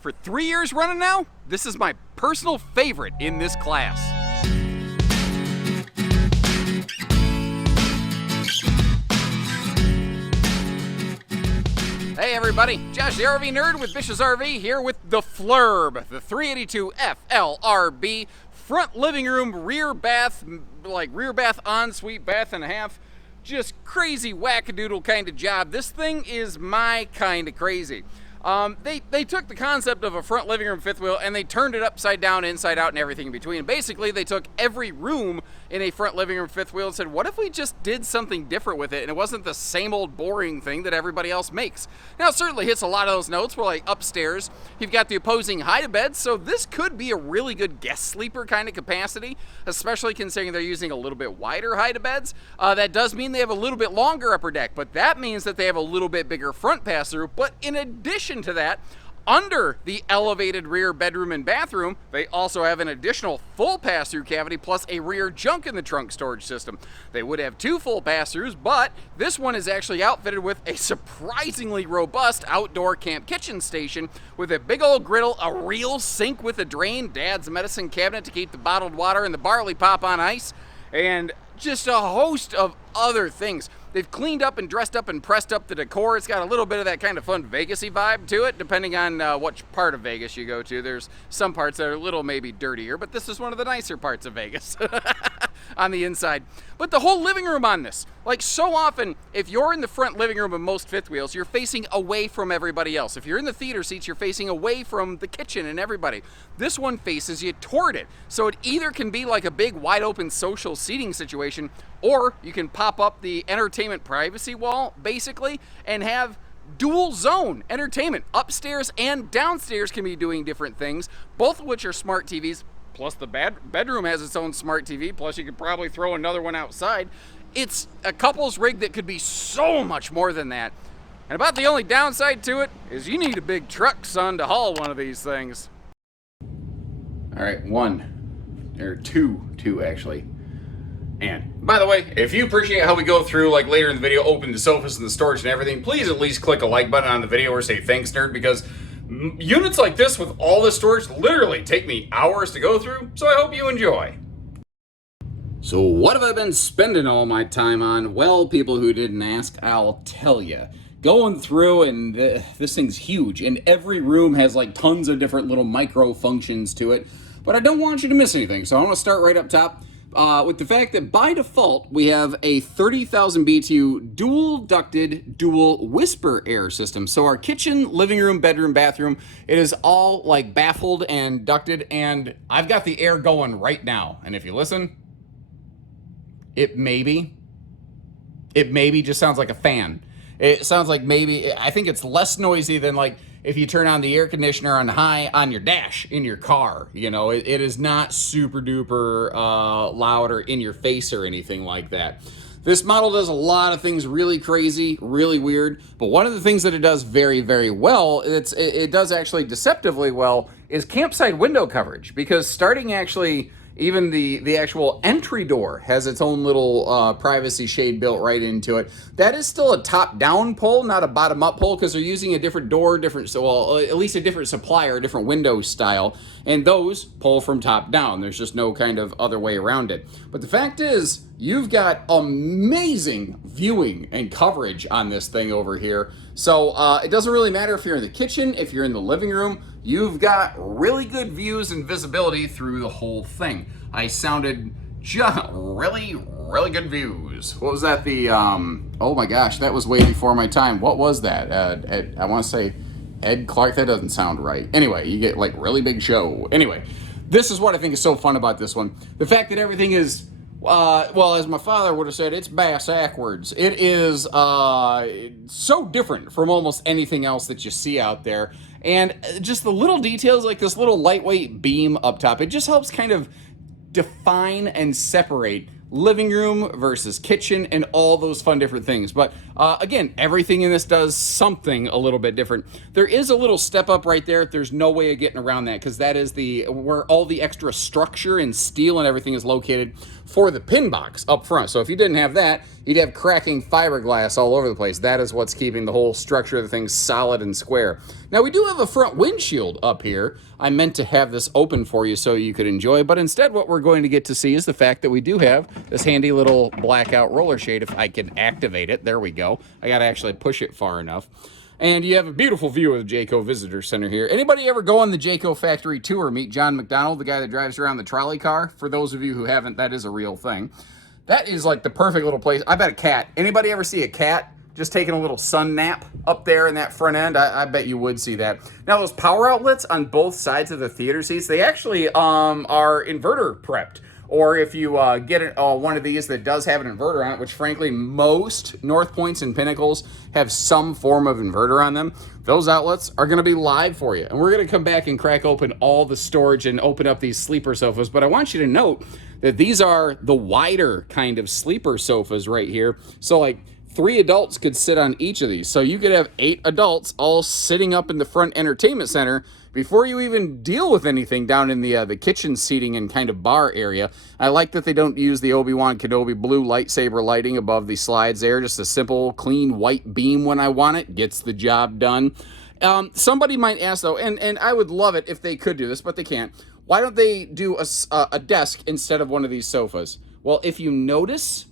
For 3 years running now, this is my personal favorite in this class. Hey everybody, Josh the RV Nerd with Bish's RV here with the Flurb, the 382 FLRB, front living room, rear bath, ensuite, bath and a half. Just crazy wackadoodle kind of job. This thing is my kind of crazy. They took the concept of a front living room fifth wheel and they turned it upside down, inside out, and everything in between. Basically, they took every room in a front living room fifth wheel and said, what if we just did something different with it and it wasn't the same old boring thing that everybody else makes? Now, it certainly hits a lot of those notes. We're like upstairs, you've got the opposing hide-a-beds, so this could be a really good guest sleeper kind of capacity, especially considering they're using a little bit wider hide-a-beds. That does mean they have a little bit longer upper deck, but that means that they have a little bit bigger front pass-through. But in addition to that, under the elevated rear bedroom and bathroom, they also have an additional full pass-through cavity plus a rear junk in the trunk storage system. They would have two full pass-throughs, but this one is actually outfitted with a surprisingly robust outdoor camp kitchen station with a big old griddle, a real sink with a drain, Dad's medicine cabinet to keep the bottled water and the barley pop on ice, and just a host of other things. They've cleaned up and dressed up and pressed up the decor. It's got a little bit of that kind of fun Vegas-y vibe to it, depending on which part of Vegas you go to. There's some parts that are a little maybe dirtier, but this is one of the nicer parts of Vegas on the inside. But the whole living room on this, like so often, if you're in the front living room of most fifth wheels, you're facing away from everybody else. If you're in the theater seats, you're facing away from the kitchen and everybody. This one faces you toward it. So it either can be like a big wide open social seating situation, or you can pop up the entertainment privacy wall, basically, and have dual zone entertainment. Upstairs and downstairs can be doing different things, both of which are smart TVs, plus the bedroom has its own smart TV, plus you could probably throw another one outside. It's a couple's rig that could be so much more than that. And about the only downside to it is you need a big truck, son, to haul one of these things. All right, two actually. And by the way, if you appreciate how we go through, like later in the video, open the sofas and the storage and everything, please at least click a like button on the video or say thanks, nerd, because units like this with all this storage literally take me hours to go through, so I hope you enjoy. So what have I been spending all my time on? Well, people who didn't ask, I'll tell you. Going through, and this thing's huge, and every room has like tons of different little micro functions to it, but I don't want you to miss anything, so I want to start right up top. With the fact that by default we have a 30,000 BTU dual ducted dual whisper air system. So our kitchen, living room, bedroom, bathroom, it is all like baffled and ducted, and I've got the air going right now. And if you listen, it maybe just sounds like a fan. It sounds like maybe, I think it's less noisy than like if you turn on the air conditioner on high on your dash in your car. You know, it is not super duper loud or in your face or anything like that. This model does a lot of things really crazy, really weird, but one of the things that it does very, very well, it does actually deceptively well, is campsite window coverage, because starting actually, even the actual entry door has its own little privacy shade built right into it. That is still a top-down pull, not a bottom-up pull, because they're using a different door, at least a different supplier, a different window style, and those pull from top-down. There's just no kind of other way around it. But the fact is, you've got amazing viewing and coverage on this thing over here. So it doesn't really matter if you're in the kitchen, if you're in the living room, you've got really good views and visibility through the whole thing. I sounded just really good views. What was that? Oh my gosh, that was way before my time. What was that? I want to say Ed Clark. That doesn't sound right. Anyway, you get like really big show. Anyway, this is what I think is so fun about this one. The fact that everything is, well, as my father would have said, it's bass-ackwards. It is so different from almost anything else that you see out there. And just the little details, like this little lightweight beam up top, it just helps kind of define and separate living room versus kitchen and all those fun different things. But again, everything in this does something a little bit different. There is a little step up right there. There's no way of getting around that, because that is where all the extra structure and steel and everything is located for the pin box up front. So if you didn't have that, you'd have cracking fiberglass all over the place. That is what's keeping the whole structure of the thing solid and square. Now, we do have a front windshield up here. I meant to have this open for you so you could enjoy, but instead what we're going to get to see is the fact that we do have this handy little blackout roller shade. If I can activate it, there we go. I got to actually push it far enough. And you have a beautiful view of the Jayco Visitor Center here. Anybody ever go on the Jayco factory tour, meet John McDonald, the guy that drives around the trolley car? For those of you who haven't, that is a real thing. That is like the perfect little place. I bet a cat. Anybody ever see a cat just taking a little sun nap up there in that front end? I bet you would see that. Now, those power outlets on both sides of the theater seats, they actually are inverter prepped. Or if you get one of these that does have an inverter on it, which frankly most North Points and Pinnacles have some form of inverter on them, those outlets are going to be live for you. And we're going to come back and crack open all the storage and open up these sleeper sofas. But I want you to note that these are the wider kind of sleeper sofas right here. So like 3 adults could sit on each of these. So you could have 8 adults all sitting up in the front entertainment center before you even deal with anything down in the kitchen seating and kind of bar area. I like that they don't use the Obi-Wan Kenobi blue lightsaber lighting above the slides there. Just a simple, clean white beam when I want it. Gets the job done. Somebody might ask, though, and I would love it if they could do this, but they can't. Why don't they do a desk instead of one of these sofas? Well, if you notice,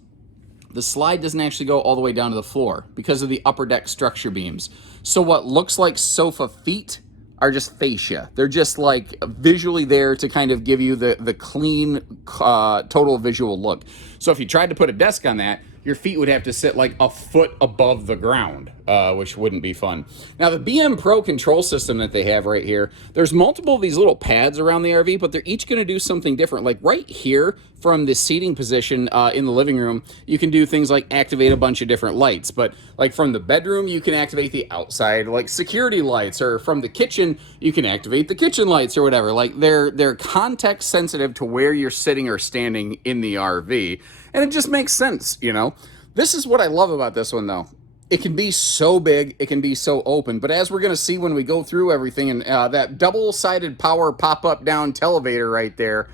the slide doesn't actually go all the way down to the floor because of the upper deck structure beams. So what looks like sofa feet are just fascia. They're just like visually there to kind of give you the clean total visual look. So if you tried to put a desk on that, your feet would have to sit like a foot above the ground, which wouldn't be fun. Now, the BM Pro control system that they have right here, there's multiple of these little pads around the RV, but they're each going to do something different. Like right here from the seating position in the living room, you can do things like activate a bunch of different lights. But like from the bedroom, you can activate the outside like security lights, or from the kitchen, you can activate the kitchen lights or whatever. Like they're context sensitive to where you're sitting or standing in the RV. And it just makes sense, you know. This is what I love about this one, though. It can be so big, it can be so open. But as we're going to see when we go through everything, and that double-sided power pop-up down televator right there,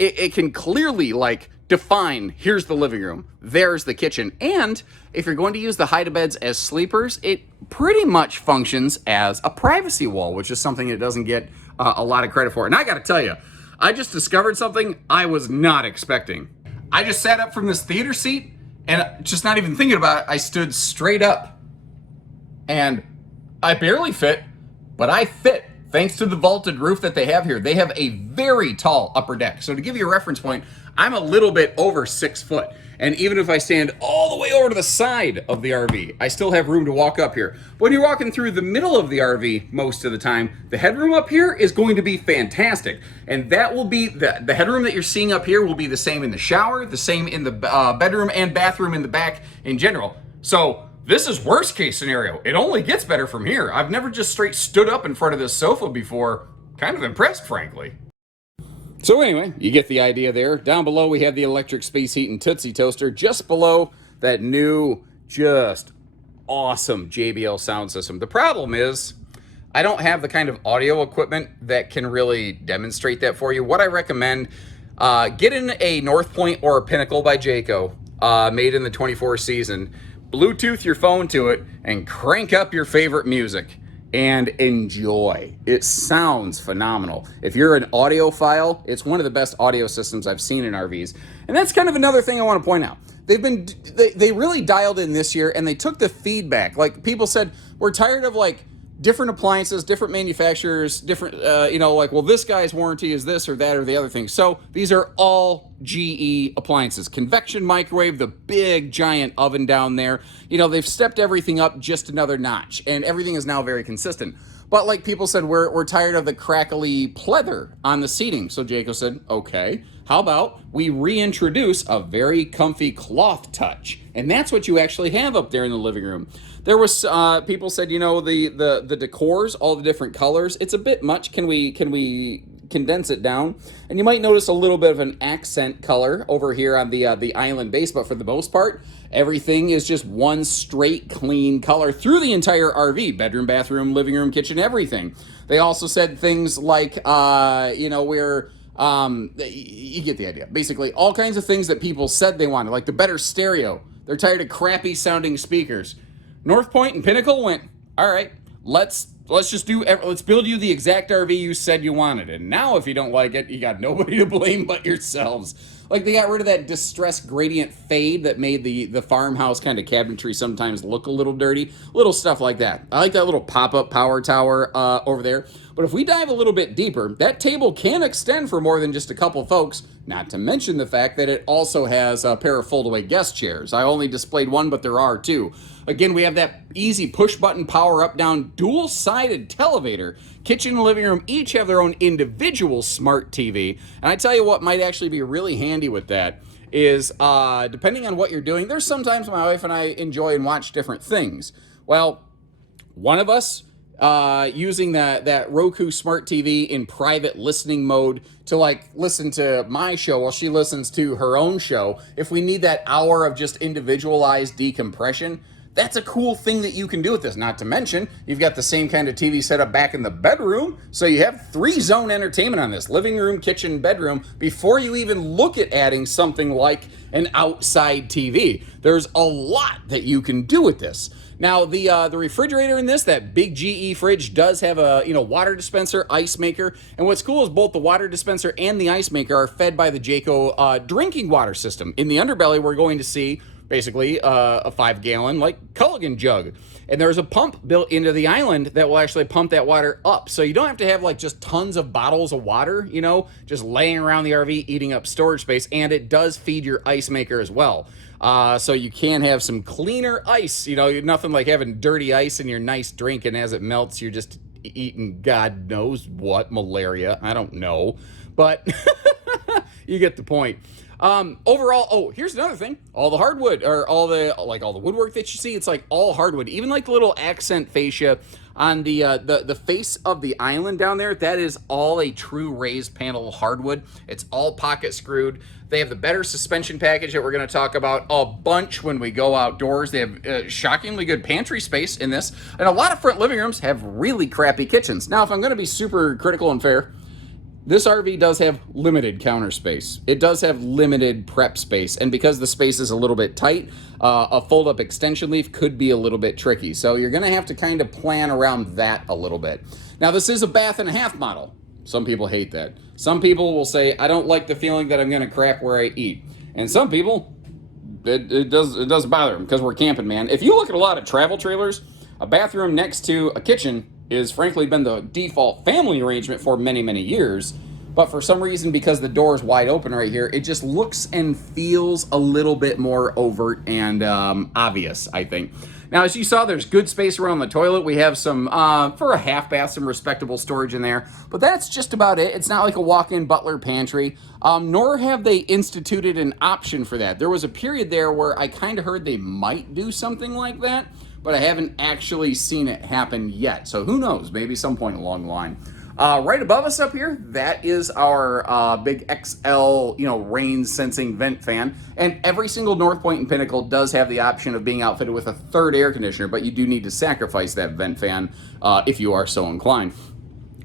it can clearly, like, define, here's the living room, there's the kitchen. And if you're going to use the hide-a-beds as sleepers, it pretty much functions as a privacy wall, which is something it doesn't get a lot of credit for. And I got to tell you, I just discovered something I was not expecting. I just sat up from this theater seat, and just not even thinking about it, I stood straight up. And I barely fit, but I fit thanks to the vaulted roof that they have here. They have a very tall upper deck. So to give you a reference point, I'm a little bit over 6 foot. And even if I stand all the way over to the side of the RV, I still have room to walk up here. But when you're walking through the middle of the RV most of the time, the headroom up here is going to be fantastic. And that will be, the headroom that you're seeing up here will be the same in the shower, the same in the bedroom and bathroom in the back in general. So this is worst case scenario. It only gets better from here. I've never just straight stood up in front of this sofa before. Kind of impressed, frankly. So anyway, you get the idea there. Down below, we have the electric space heat and Tootsie Toaster. Just below, that new, just awesome JBL sound system. The problem is, I don't have the kind of audio equipment that can really demonstrate that for you. What I recommend, get in a North Point or a Pinnacle by Jayco, made in the 24 season. Bluetooth your phone to it and crank up your favorite music. And enjoy. It sounds phenomenal. If you're an audiophile, it's one of the best audio systems I've seen in RVs. And that's kind of another thing I want to point out. They really dialed in this year, and they took the feedback. Like people said, we're tired of like different appliances, different manufacturers, different, like, well, this guy's warranty is this or that or the other thing. So these are all GE appliances. Convection microwave, the big giant oven down there. They've stepped everything up just another notch, and everything is now very consistent. But like people said, we're tired of the crackly pleather on the seating. So Jayco said, okay, how about we reintroduce a very comfy cloth touch? And that's what you actually have up there in the living room. There was, people said, the decors, all the different colors, it's a bit much. Can we condense it down? And you might notice a little bit of an accent color over here on the island base, but for the most part, everything is just one straight, clean color through the entire RV. Bedroom, bathroom, living room, kitchen, everything. They also said things like, where you get the idea. Basically, all kinds of things that people said they wanted, like the better stereo. They're tired of crappy sounding speakers. North Point and Pinnacle went, all right, let's build you the exact RV you said you wanted. And now if you don't like it, you got nobody to blame but yourselves. Like, they got rid of that distressed gradient fade that made the farmhouse kind of cabinetry sometimes look a little dirty. Little stuff like that. I like that little pop-up power tower over there. But if we dive a little bit deeper, that table can extend for more than just a couple folks, not to mention the fact that it also has a pair of fold-away guest chairs. I only displayed one, but there are two. Again, we have that easy push-button power up-down dual-sided televator. Kitchen and living room each have their own individual smart TV. And I tell you what might actually be really handy with that is, depending on what you're doing, there's sometimes my wife and I enjoy and watch different things. Well, one of us using that Roku smart TV in private listening mode to like listen to my show while she listens to her own show. If we need that hour of just individualized decompression, that's a cool thing that you can do with this. Not to mention, you've got the same kind of TV set up back in the bedroom, so you have 3-zone entertainment on this. Living room, kitchen, bedroom, before you even look at adding something like an outside TV. There's a lot that you can do with this. Now, the refrigerator in this, that big GE fridge, does have a water dispenser, ice maker, and what's cool is both the water dispenser and the ice maker are fed by the Jayco drinking water system. In the underbelly, we're going to see basically a 5-gallon like Culligan jug, and there's a pump built into the island that will actually pump that water up, so you don't have to have like just tons of bottles of water just laying around the RV eating up storage space. And it does feed your ice maker as well, so you can have some cleaner ice. Nothing like having dirty ice in your nice drink, and as it melts you're just eating God knows what, malaria, I don't know, but you get the point. Overall, here's another thing. All the hardwood, or all the woodwork that you see, it's like all hardwood. Even like the little accent fascia on the face of the island down there, that is all a true raised panel hardwood. It's all pocket screwed. They have the better suspension package that we're going to talk about a bunch when we go outdoors. They have shockingly good pantry space in this. And a lot of front living rooms have really crappy kitchens. Now, if I'm going to be super critical and fair, this RV does have limited counter space. It does have limited prep space, and because the space is a little bit tight, a fold-up extension leaf could be a little bit tricky. So you're going to have to kind of plan around that a little bit. Now, this is a bath and a half model. Some people hate that. Some people will say, I don't like the feeling that I'm going to crap where I eat. And some people, it doesn't bother them because we're camping, man. If you look at a lot of travel trailers, a bathroom next to a kitchen is frankly been the default family arrangement for many, many years. But for some reason, because the door is wide open right here, it just looks and feels a little bit more overt and obvious, I think. Now, as you saw, there's good space around the toilet. We have some, for a half bath, some respectable storage in there. But that's just about it. It's not like a walk-in butler pantry, nor have they instituted an option for that. There was a period there where I kind of heard they might do something like that, but I haven't actually seen it happen yet. So who knows, maybe some point along the line. Right above us up here, that is our big XL, rain sensing vent fan. And every single North Point and Pinnacle does have the option of being outfitted with a third air conditioner, but you do need to sacrifice that vent fan if you are so inclined.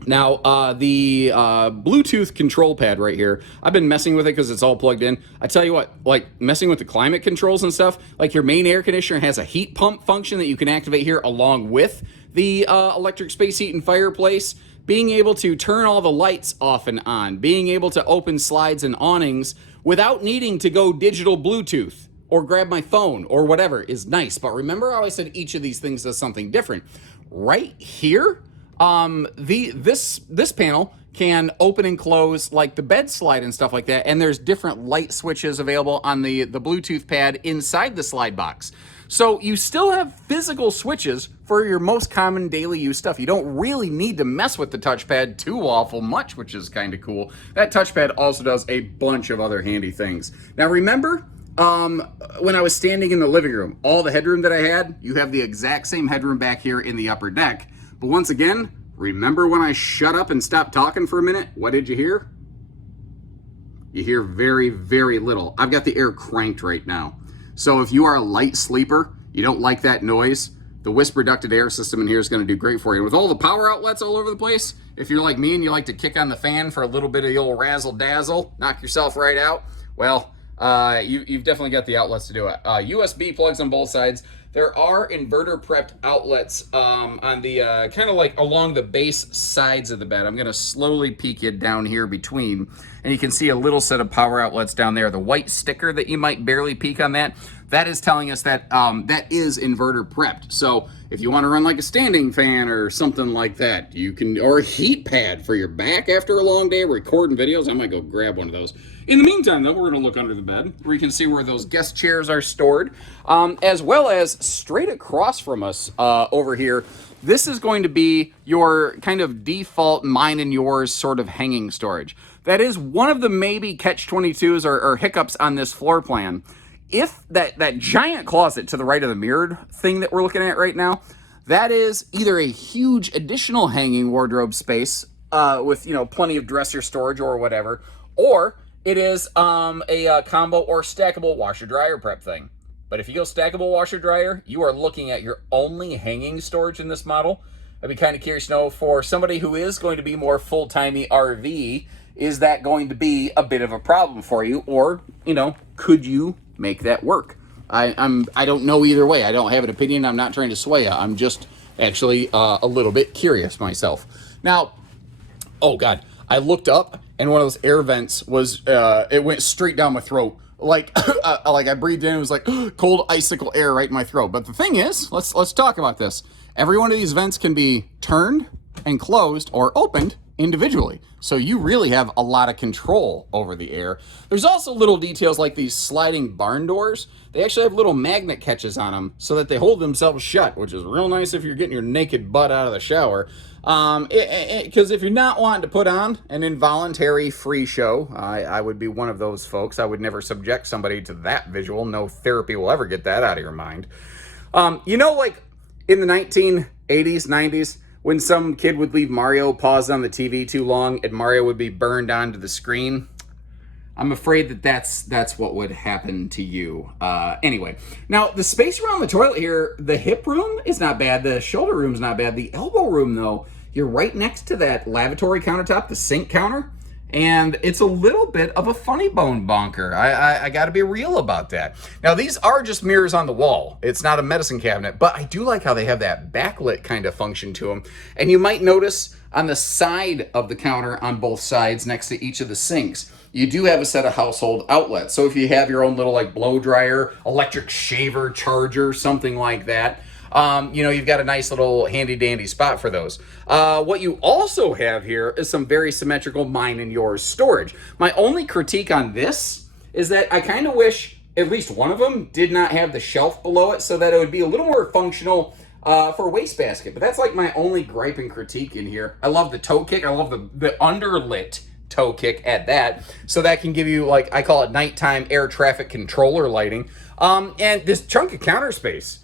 Now, the Bluetooth control pad right here, I've been messing with it because it's all plugged in. I tell you what, like messing with the climate controls and stuff, like your main air conditioner has a heat pump function that you can activate here along with the electric space heat and fireplace. Being able to turn all the lights off and on, being able to open slides and awnings without needing to go digital Bluetooth or grab my phone or whatever is nice. But remember how I said each of these things does something different. Right here, this panel can open and close like the bed slide and stuff like that, and there's different light switches available on the Bluetooth pad inside the slide box. So you still have physical switches for your most common daily use stuff. You don't really need to mess with the touchpad too awful much, which is kind of cool. That touchpad also does a bunch of other handy things. Now remember, when I was standing in the living room, all the headroom that I had, you have the exact same headroom back here in the upper deck. But once again, remember when I shut up and stopped talking for a minute? What did you hear? You hear very, very little. I've got the air cranked right now. So if you are a light sleeper, you don't like that noise, the whisper ducted air system in here is going to do great for you. With all the power outlets all over the place, if you're like me and you like to kick on the fan for a little bit of the old razzle dazzle, knock yourself right out, well, you've definitely got the outlets to do it. USB plugs on both sides. There are inverter prepped outlets on the kind of like along the base sides of the bed. I'm going to slowly peek you down here between, and you can see a little set of power outlets down there. The white sticker that you might barely peek on that is telling us that that is inverter prepped. So if you want to run like a standing fan or something like that, you can, or a heat pad for your back after a long day of recording videos. I might go grab one of those. In the meantime, though, we're going to look under the bed where you can see where those guest chairs are stored, as well as straight across from us over here. This is going to be your kind of default mine and yours sort of hanging storage. That is one of the maybe catch-22s or hiccups on this floor plan. If that giant closet to the right of the mirrored thing that we're looking at right now, that is either a huge additional hanging wardrobe space with, you know, plenty of dresser storage or whatever, or it is a combo or stackable washer-dryer prep thing. But if you go stackable washer-dryer, you are looking at your only hanging storage in this model. I'd be kind of curious to know, for somebody who is going to be more full-timey RV, is that going to be a bit of a problem for you? Or, you know, could you make that work? I don't know either way. I don't have an opinion. I'm not trying to sway you. I'm just actually a little bit curious myself. Now, oh God, I looked up and one of those air vents was, it went straight down my throat. Like I breathed in, it was like cold icicle air right in my throat. But the thing is, let's talk about this. Every one of these vents can be turned and closed or opened individually. So you really have a lot of control over the air. There's also little details like these sliding barn doors. They actually have little magnet catches on them so that they hold themselves shut, which is real nice if you're getting your naked butt out of the shower. Because if you're not wanting to put on an involuntary free show, I would be one of those folks. I would never subject somebody to that visual. No therapy will ever get that out of your mind. You know, like in the 1980s, 90s, when some kid would leave Mario paused on the TV too long and Mario would be burned onto the screen, I'm afraid that that's what would happen to you. Anyway, now the space around the toilet here, the hip room is not bad. The shoulder room's not bad. The elbow room, though, you're right next to that lavatory countertop, the sink counter, and it's a little bit of a funny bone bonker. I got to be real about that. Now, these are just mirrors on the wall. It's not a medicine cabinet, but I do like how they have that backlit kind of function to them. And you might notice on the side of the counter on both sides next to each of the sinks, you do have a set of household outlets. So if you have your own little like blow dryer, electric shaver, charger, something like that, you know, you've got a nice little handy dandy spot for those. What you also have here is some very symmetrical mine and yours storage. My only critique on this is that I kind of wish at least one of them did not have the shelf below it so that it would be a little more functional for a wastebasket. But that's like my only gripe and critique in here. I love the toe kick. I love the underlit toe kick at that. So that can give you, like, I call it nighttime air traffic controller lighting. And this chunk of counter space.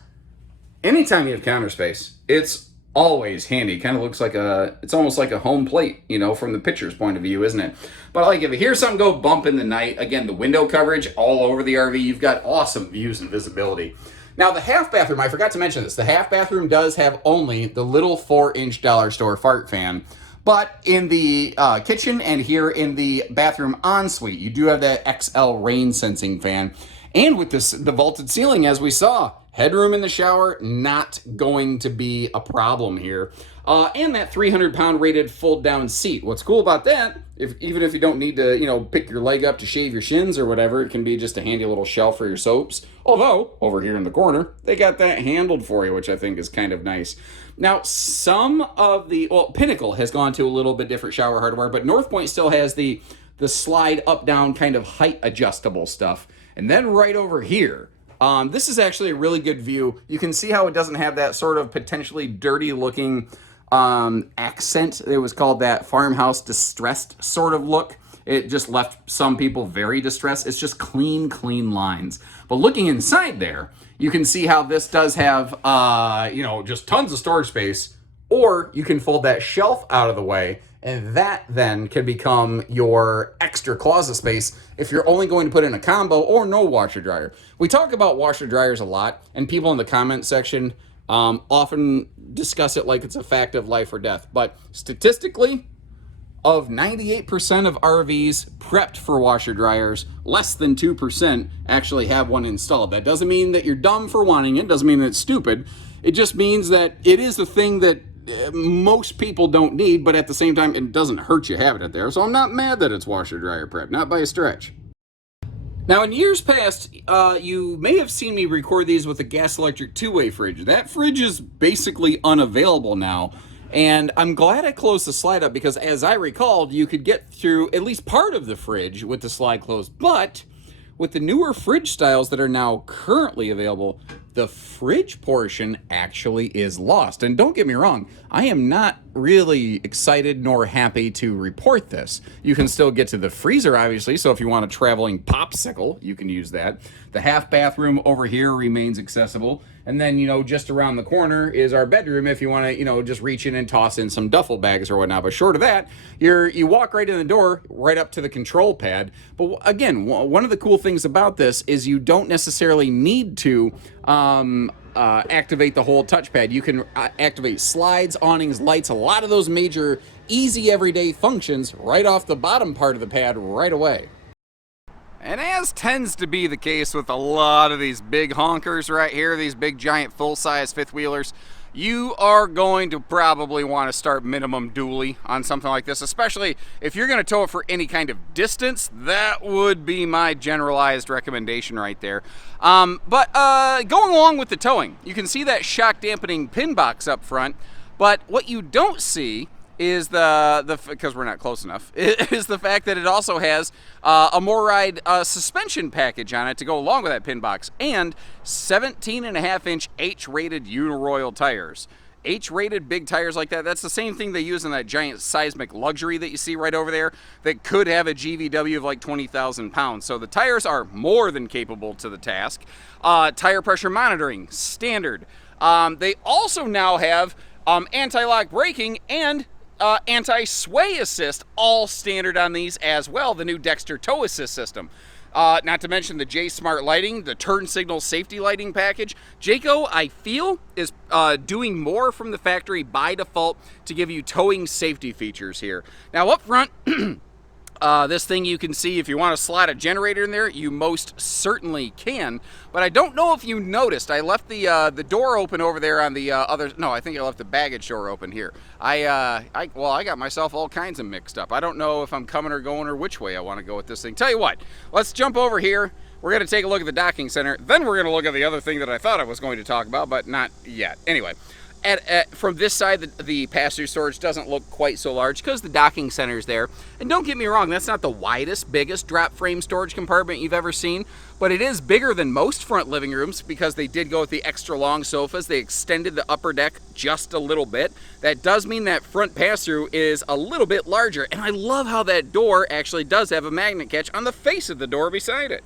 Anytime you have counter space, it's always handy. Kind of looks like it's almost like a home plate, you know, from the picture's point of view, isn't it? But like if you hear something go bump in the night, again, the window coverage all over the RV, you've got awesome views and visibility. Now the half bathroom, I forgot to mention this, the half bathroom does have only the little 4-inch dollar store fart fan. But in the kitchen and here in the bathroom ensuite, you do have that XL rain sensing fan. And with the vaulted ceiling, as we saw, headroom in the shower, not going to be a problem here. And that 300-pound rated fold-down seat. What's cool about that, even if you don't need to, you know, pick your leg up to shave your shins or whatever, it can be just a handy little shelf for your soaps. Although, over here in the corner, they got that handled for you, which I think is kind of nice. Now, some of Pinnacle has gone to a little bit different shower hardware, but North Point still has the slide up-down kind of height adjustable stuff. And then right over here, this is actually a really good view. You can see how it doesn't have that sort of potentially dirty looking accent. It was called that farmhouse distressed sort of look. It just left some people very distressed. It's just clean lines. But looking inside there, you can see how this does have, you know, just tons of storage space, or you can fold that shelf out of the way, and that then can become your extra closet space if you're only going to put in a combo or no washer dryer. We talk about washer dryers a lot, and people in the comment section often discuss it like it's a fact of life or death. But statistically, Of 98% of RVs prepped for washer dryers, less than 2% actually have one installed. That doesn't mean that you're dumb for wanting it, doesn't mean that it's stupid. It just means that it is a thing that most people don't need, but at the same time, it doesn't hurt you having it there. So I'm not mad that it's washer dryer prep, not by a stretch. Now, in years past, you may have seen me record these with a gas-electric two-way fridge. That fridge is basically unavailable now, and I'm glad I closed the slide up because, as I recalled, you could get through at least part of the fridge with the slide closed, but with the newer fridge styles that are now currently available, the fridge portion actually is lost. And don't get me wrong, I am not really excited nor happy to report this. You can still get to the freezer, obviously, so if you want a traveling popsicle, you can use that. The half bathroom over here remains accessible. And then, just around the corner is our bedroom if you want to, just reach in and toss in some duffel bags or whatnot. But short of that, you walk right in the door, right up to the control pad. But again, one of the cool things about this is you don't necessarily need to activate the whole touchpad. You can activate slides, awnings, lights, a lot of those major, easy everyday functions right off the bottom part of the pad right away. And as tends to be the case with a lot of these big honkers right here, these big giant full-size fifth wheelers, you are going to probably want to start minimum dually on something like this, especially if you're going to tow it for any kind of distance. That would be my generalized recommendation right there. But going along with the towing, you can see that shock dampening pin box up front, but what you don't see is because we're not close enough, is the fact that it also has a MORryde suspension package on it to go along with that pin box, and 17.5-inch H-rated Uniroyal tires. H-rated big tires like that, that's the same thing they use in that giant seismic luxury that you see right over there that could have a GVW of like 20,000 pounds. So the tires are more than capable to the task. Tire pressure monitoring, standard. They also now have anti-lock braking and anti-sway assist, all standard on these as well, the new Dexter tow assist system. Not to mention the J-Smart lighting, the turn signal safety lighting package. Jayco, I feel, is doing more from the factory by default to give you towing safety features here. Now up front, this thing you can see, if you want to slide a generator in there, you most certainly can. But I don't know if you noticed, I left the door open over there on the other, no, I think I left the baggage door open here. I got myself all kinds of mixed up. I don't know if I'm coming or going or which way I want to go with this thing. Tell you what, let's jump over here. We're going to take a look at the docking center. Then we're going to look at the other thing that I thought I was going to talk about, but not yet. Anyway. From this side, the passenger storage doesn't look quite so large because the docking center is there. And don't get me wrong, that's not the widest, biggest drop frame storage compartment you've ever seen, but it is bigger than most front living rooms because they did go with the extra long sofas. They extended the upper deck just a little bit. That does mean that front pass-through is a little bit larger, and I love how that door actually does have a magnet catch on the face of the door beside it.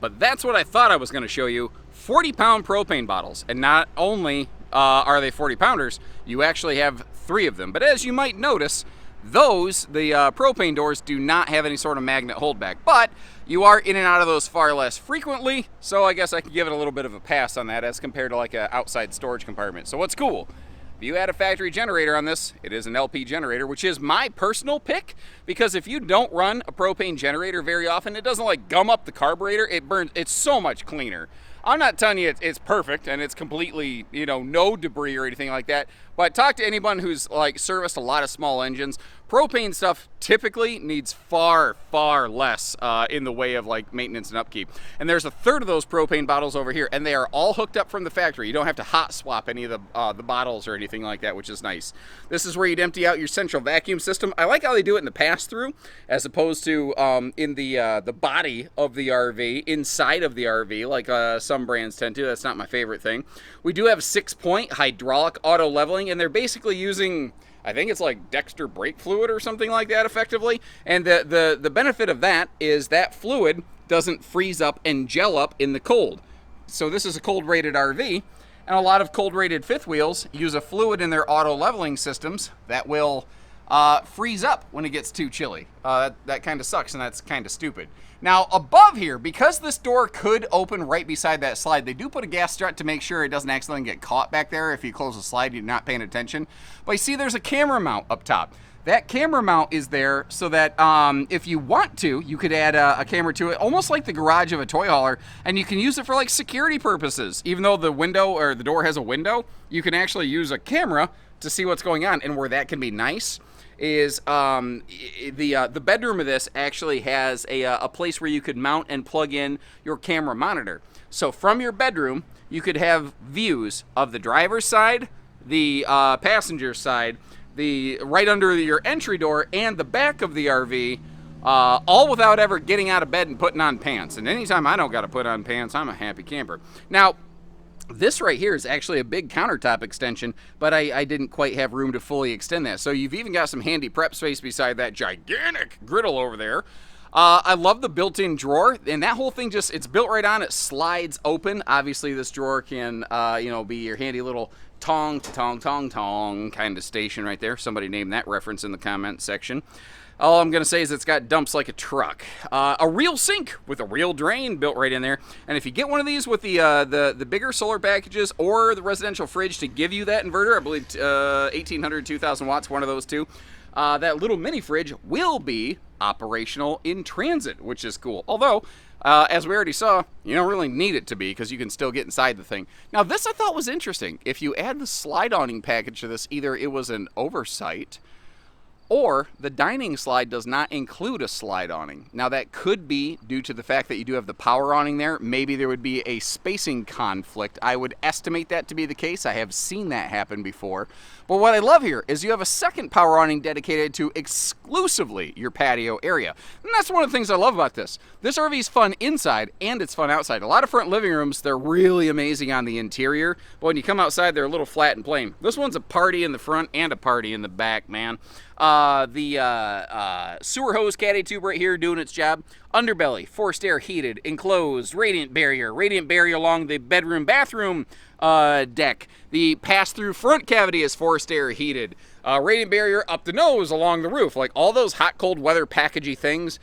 But that's what I thought I was going to show you, 40-pound propane bottles, and not only are they 40-pounders, you actually have 3 of them. But as you might notice, the propane doors do not have any sort of magnet holdback. But you are in and out of those far less frequently, so I guess I could give it a little bit of a pass on that as compared to like an outside storage compartment. So what's cool? If you add a factory generator on this, it is an LP generator, which is my personal pick, because if you don't run a propane generator very often, it doesn't like gum up the carburetor, it burns, it's so much cleaner. I'm not telling you it's perfect and it's completely, no debris or anything like that, but talk to anyone who's like serviced a lot of small engines. Propane stuff typically needs far, far less in the way of like maintenance and upkeep. And there's a third of those propane bottles over here, and they are all hooked up from the factory. You don't have to hot swap any of the bottles or anything like that, which is nice. This is where you'd empty out your central vacuum system. I like how they do it in the pass-through as opposed to in the body of the RV, inside of the RV, like some brands tend to. That's not my favorite thing. We do have 6-point hydraulic auto leveling, and they're basically using, I think it's like Dexter brake fluid or something like that effectively. And the benefit of that is that fluid doesn't freeze up and gel up in the cold. So this is a cold rated RV, and a lot of cold rated fifth wheels use a fluid in their auto leveling systems that will freeze up when it gets too chilly. That kind of sucks, and that's kind of stupid. Now above here, because this door could open right beside that slide, they do put a gas strut to make sure it doesn't accidentally get caught back there if you close the slide, you're not paying attention. But you see there's a camera mount up top. that camera mount is there so that if you want to, you could add a camera to it, almost like the garage of a toy hauler, and you can use it for like security purposes. Even though the window or the door has a window, you can actually use a camera to see what's going on. And where that can be nice is the bedroom of this actually has a place where you could mount and plug in your camera monitor. So from your bedroom, you could have views of the driver's side, the passenger side, the right under your entry door, and the back of the RV, all without ever getting out of bed and putting on pants. And anytime I don't got to put on pants, I'm a happy camper. Now, this right here is actually a big countertop extension, but I didn't quite have room to fully extend that. So you've even got some handy prep space beside that gigantic griddle over there. I love the built-in drawer, and that whole thing it's built right on. It slides open. Obviously, this drawer can, be your handy little tong kind of station right there. Somebody name that reference in the comment section. All I'm going to say is it's got dumps like a truck. A real sink with a real drain built right in there. And if you get one of these with the bigger solar packages or the residential fridge to give you that inverter, I believe 1,800, 2,000 watts, one of those two, that little mini fridge will be operational in transit, which is cool. Although, as we already saw, you don't really need it to be because you can still get inside the thing. Now, this I thought was interesting. If you add the slide awning package to this, either it was an oversight or the dining slide does not include a slide awning. Now, that could be due to the fact that you do have the power awning there. Maybe there would be a spacing conflict. I would estimate that to be the case. I have seen that happen before. But what I love here is you have a second power awning dedicated to exclusively your patio area. And that's one of the things I love about this. This RV is fun inside and it's fun outside. A lot of front living rooms, they're really amazing on the interior, but when you come outside, they're a little flat and plain. This one's a party in the front and a party in the back, man. The sewer hose caddy tube right here doing its job. Underbelly, forced air heated, enclosed, radiant barrier along the bedroom bathroom deck. The pass-through front cavity is forced air heated. Radiant barrier up the nose along the roof. Like all those hot, cold weather packagey things.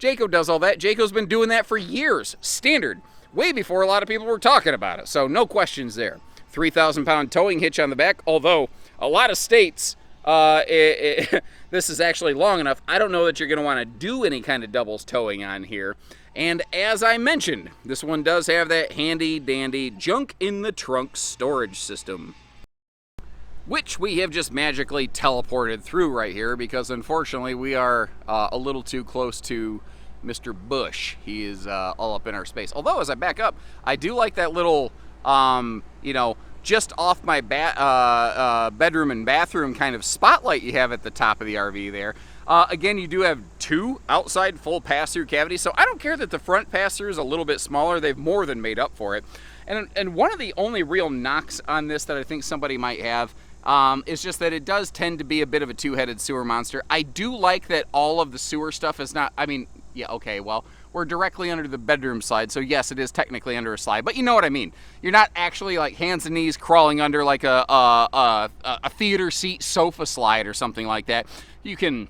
Jayco does all that. Jayco's been doing that for years. Standard. Way before a lot of people were talking about it. So no questions there. 3,000-pound towing hitch on the back. Although a lot of states, this is actually long enough. I don't know that you're going to want to do any kind of doubles towing on here. And as I mentioned, this one does have that handy dandy junk in the trunk storage system, which we have just magically teleported through right here because unfortunately we are a little too close to Mr. Bush. He is all up in our space. Although as I back up, I do like that little, just off my bedroom and bathroom kind of spotlight you have at the top of the RV there. Again, you do have two outside full pass-through cavities, so I don't care that the front pass-through is a little bit smaller. They've more than made up for it. And one of the only real knocks on this that I think somebody might have is just that it does tend to be a bit of a two-headed sewer monster. I do like that all of the sewer stuff is not, we're directly under the bedroom slide, so yes, it is technically under a slide, but you know what I mean. You're not actually like hands and knees crawling under like a theater seat sofa slide or something like that. You can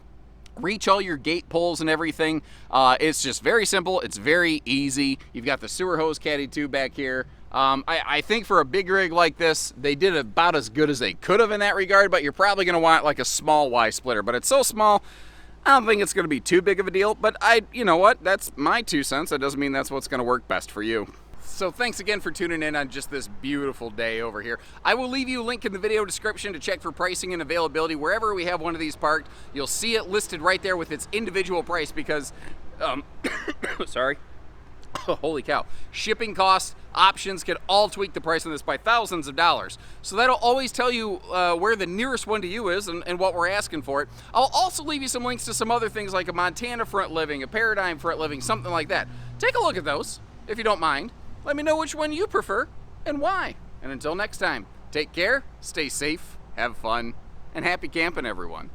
reach all your gate poles and everything. It's just very simple. It's very easy. You've got the sewer hose caddy tube back here. I think for a big rig like this, they did about as good as they could have in that regard, but you're probably going to want like a small Y splitter, but it's so small, I don't think it's going to be too big of a deal, but you know what? That's my 2 cents. That doesn't mean that's what's going to work best for you. So thanks again for tuning in on just this beautiful day over here. I will leave you a link in the video description to check for pricing and availability. Wherever we have one of these parked, you'll see it listed right there with its individual price because, sorry. Holy cow. Shipping costs, options can all tweak the price on this by thousands of dollars. So that'll always tell you where the nearest one to you is and what we're asking for it. I'll also leave you some links to some other things like a Montana front living, a Paradigm front living, something like that. Take a look at those if you don't mind. Let me know which one you prefer and why. And until next time, take care, stay safe, have fun, and happy camping, everyone.